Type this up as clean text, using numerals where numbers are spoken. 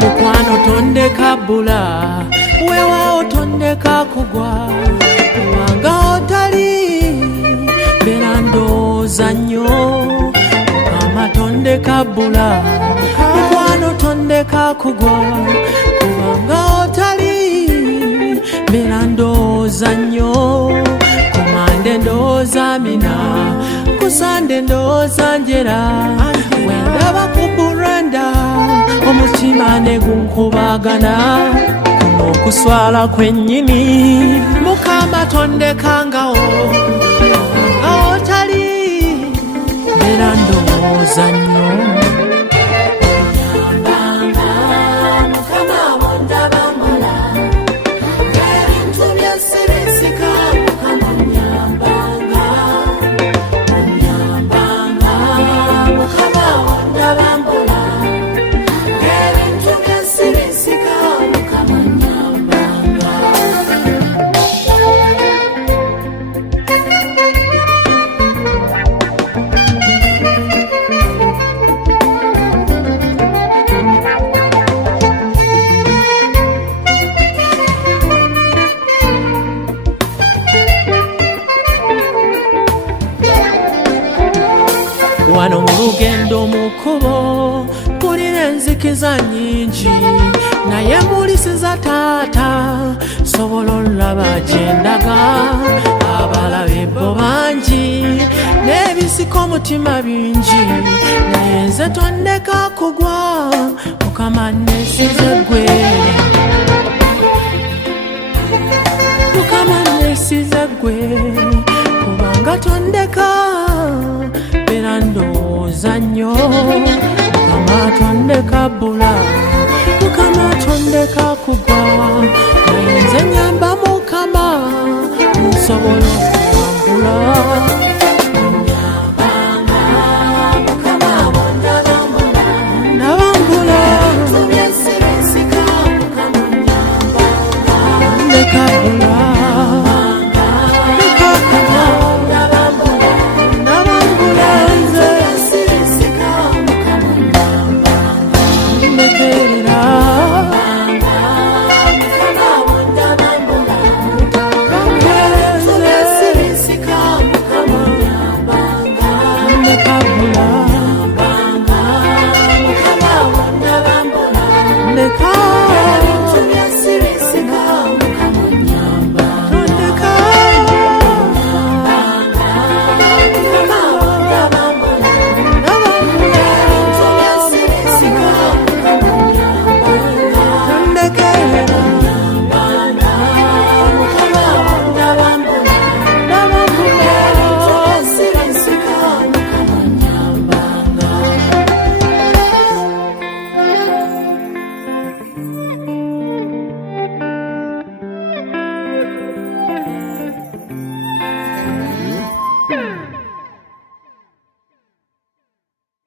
mukama tondeka bula weewaawo tondeka kugwa kubanga otali beera ndowooza nnyo mukama tondeka bula mukwano tondeka kugwa kubanga otali beera ndowooza nnyo kumande ndowooza mina kusande ndowooza njera wendaba ku burenda omutima ne gunkubagana okuswala kwennyini mukama tondekangawo nga otali beera ndowooza nnyo wano mu lugendo mukubo kulina enzikiza nnyingi naye mulisiza taata sobola olaba gyendaga abalabe bo bangi n'ebisika omutima bingi naye nze tondeka kugwa mukama nesize gwe mukama nesize gwe kubanga tondeka beera ndowooza nnyo mukama tondeka bula